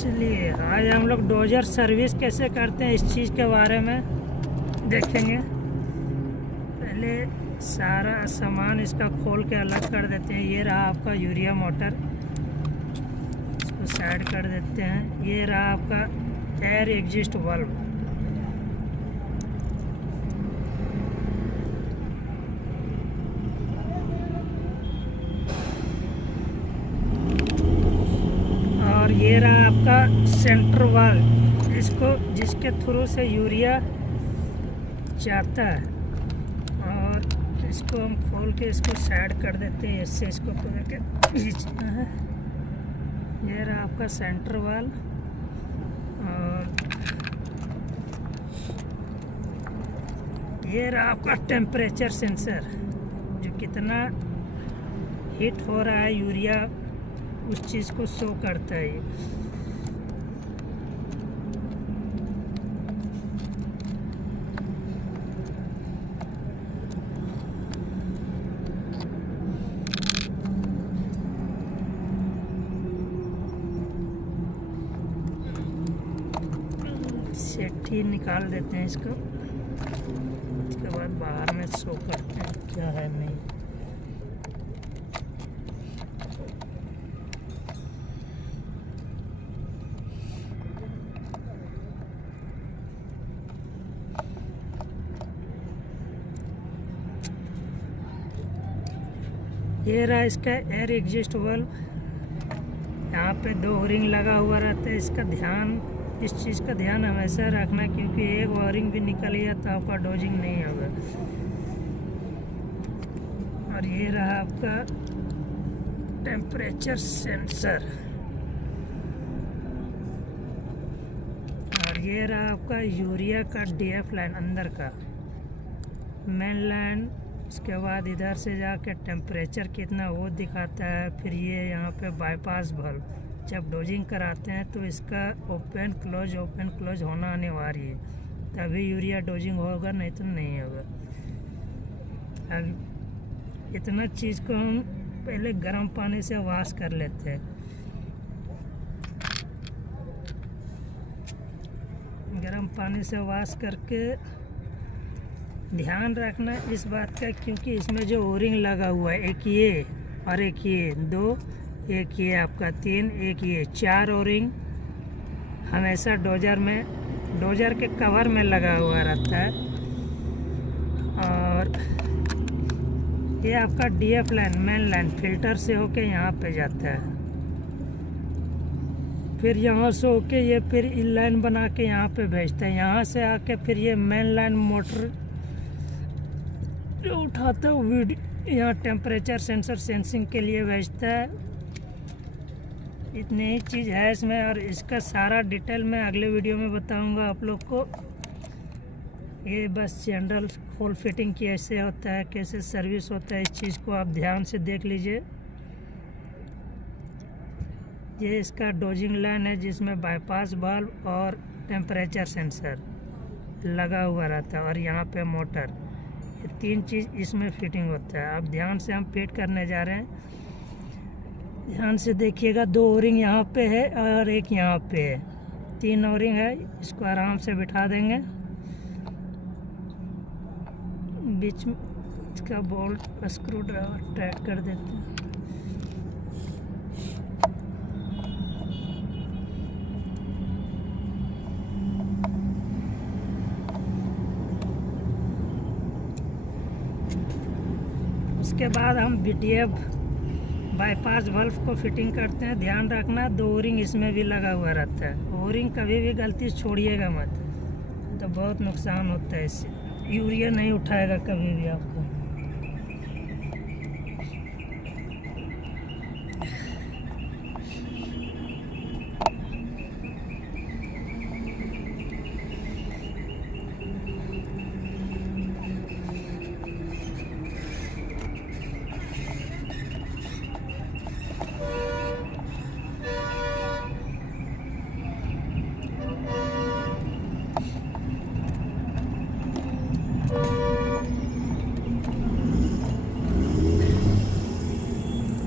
चलिए आज हम लोग डोजर सर्विस कैसे करते हैं इस चीज़ के बारे में देखेंगे। पहले सारा सामान इसका खोल के अलग कर देते हैं। ये रहा आपका यूरिया मोटर, इसको साइड कर देते हैं। ये रहा आपका एयर एग्जिस्ट वाल्व। और ये रहा आपका सेंटर वाल्व, जिसके थ्रू से यूरिया जाता है। और इसको हम खोल के इसको साइड कर देते हैं। इससे इसको पकड़ के खींचना है। ये रहा आपका सेंटर वाल्व। और ये रहा आपका टेम्परेचर सेंसर, जो कितना हीट हो रहा है यूरिया उस चीज़ को शो करता है। सेठी निकाल देते हैं इसको। इसके बाद बाहर में शो करते हैं क्या है नहीं। ये रहा इसका एयर एग्जिस्ट वाल्व। यहाँ पे 2 ओरिंग लगा हुआ रहता है। इस चीज़ का ध्यान हमेशा रखना, क्योंकि एक ओरिंग भी निकल गया तो आपका डोजिंग नहीं होगा। और ये रहा आपका टेम्परेचर सेंसर। और ये रहा आपका यूरिया का डीएफ लाइन, अंदर का मेन लाइन। इसके बाद इधर से जाके टेम्परेचर कितना वो दिखाता है। फिर ये यहाँ पे बाईपास वाल्व, जब डोजिंग कराते हैं तो इसका ओपन क्लोज होना अनिवार्य है, तभी यूरिया डोजिंग होगा, नहीं तो नहीं होगा। अब इतना चीज़ को हम पहले गर्म पानी से वॉश कर लेते हैं। गर्म पानी से वॉश करके ध्यान रखना इस बात का, क्योंकि इसमें जो ओरिंग लगा हुआ है, एक ये और एक ये 2, एक ये आपका 3, एक ये 4 ओरिंग हमेशा डोजर के कवर में लगा हुआ रहता है। और ये आपका DF line, main line filter से होके यहाँ पे जाता है। फिर यहाँ से होके ये फिर इन लाइन बना के यहाँ पे भेजता है। यहाँ से आके फिर ये मेन लाइन मोटर उठाता है, यहाँ टेम्परेचर सेंसर सेंसिंग के लिए भेजता है। इतनी ही चीज़ है इसमें, और इसका सारा डिटेल मैं अगले वीडियो में बताऊंगा आप लोग को। ये बस जनरल खोल फिटिंग कैसे होता है, कैसे सर्विस होता है, इस चीज़ को आप ध्यान से देख लीजिए। ये इसका डोजिंग लाइन है, जिसमें बाईपास वाल्व और टेम्परेचर सेंसर लगा हुआ रहता है। और यहाँ पे मोटर, ये 3 चीज़ इसमें फिटिंग होता है। अब ध्यान से हम फिट करने जा रहे हैं। ध्यान से देखिएगा, 2 ओरिंग यहाँ पे है और एक यहाँ पे है। 3 ओरिंग है। इसको आराम से बिठा देंगे। बीच में इसका बोल्ट स्क्रू ड्राइवर टाइट कर देते हैं। उसके बाद हम बीटीएफ बाईपास वाल्व को फिटिंग करते हैं। ध्यान रखना 2 ओरिंग इसमें भी लगा हुआ रहता है। ओरिंग कभी भी गलती छोड़िएगा मत, तो बहुत नुकसान होता है। इससे यूरिया नहीं उठाएगा कभी भी आपको।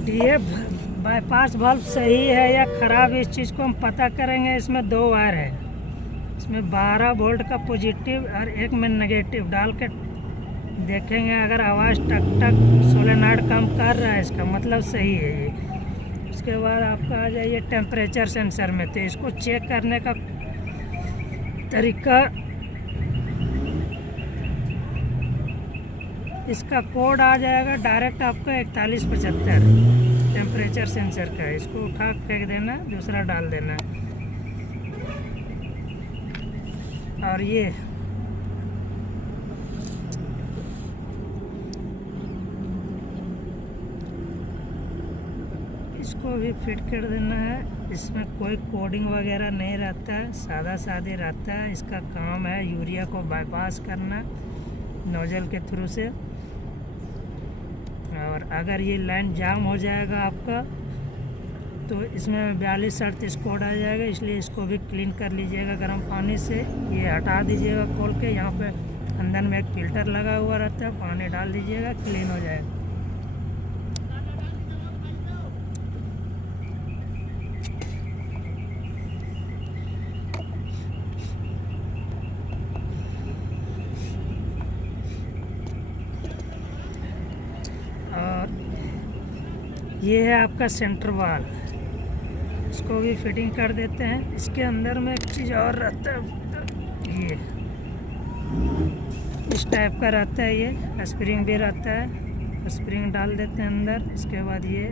डीएफ बाईपास बल्ब सही है या ख़राब, इस चीज़ को हम पता करेंगे। इसमें 2 वायर है, इसमें 12 वोल्ट का पॉजिटिव और एक में नेगेटिव डाल के देखेंगे। अगर आवाज़ टक टक सोलेनॉइड काम कर रहा है, इसका मतलब सही है ये। उसके बाद आपका आ जाइए टेम्परेचर सेंसर में। तो इसको चेक करने का तरीका, इसका कोड आ जाएगा डायरेक्ट आपको 4175 टेम्परेचर सेंसर का। इसको उठा फेंक देना, दूसरा डाल देना। और ये इसको भी फिट कर देना है। इसमें कोई कोडिंग वगैरह नहीं रहता है, सादा सादी रहता है। इसका काम है यूरिया को बाईपास करना नोजल के थ्रू से। और अगर ये लाइन जाम हो जाएगा आपका, तो इसमें 4238 कोड आ जाएगा। इसलिए इसको भी क्लीन कर लीजिएगा गर्म पानी से। ये हटा दीजिएगा खोल के। यहाँ पे अंदर में एक फिल्टर लगा हुआ रहता है, पानी डाल दीजिएगा, क्लीन हो जाएगा। और ये है आपका सेंटर वाल, इसको भी फिटिंग कर देते हैं। इसके अंदर में एक चीज़ और रहता है, ये इस टाइप का रहता है। ये स्प्रिंग भी रहता है, स्प्रिंग डाल देते हैं अंदर। इसके बाद ये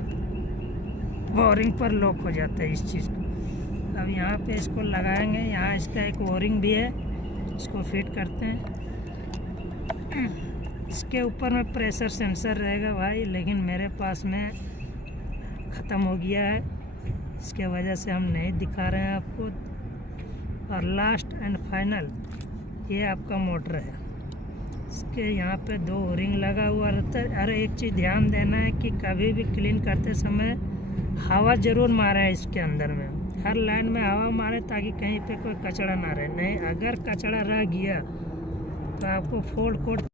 बोरिंग पर लॉक हो जाता है इस चीज़ को। अब यहाँ पे इसको लगाएंगे। यहाँ इसका एक बोरिंग भी है, इसको फिट करते हैं। इसके ऊपर में प्रेशर सेंसर रहेगा भाई, लेकिन मेरे पास में ख़त्म हो गया है, इसके वजह से हम नहीं दिखा रहे हैं आपको। और लास्ट एंड फाइनल ये आपका मोटर है। इसके यहाँ पे 2 रिंग लगा हुआ रहता है। अरे एक चीज़ ध्यान देना है कि कभी भी क्लीन करते समय हवा ज़रूर मारे इसके अंदर में। हर लाइन में हवा मारे ताकि कहीं पे कोई कचरा ना रहे। नहीं, अगर कचरा रह गया तो आपको फोल्ड कोड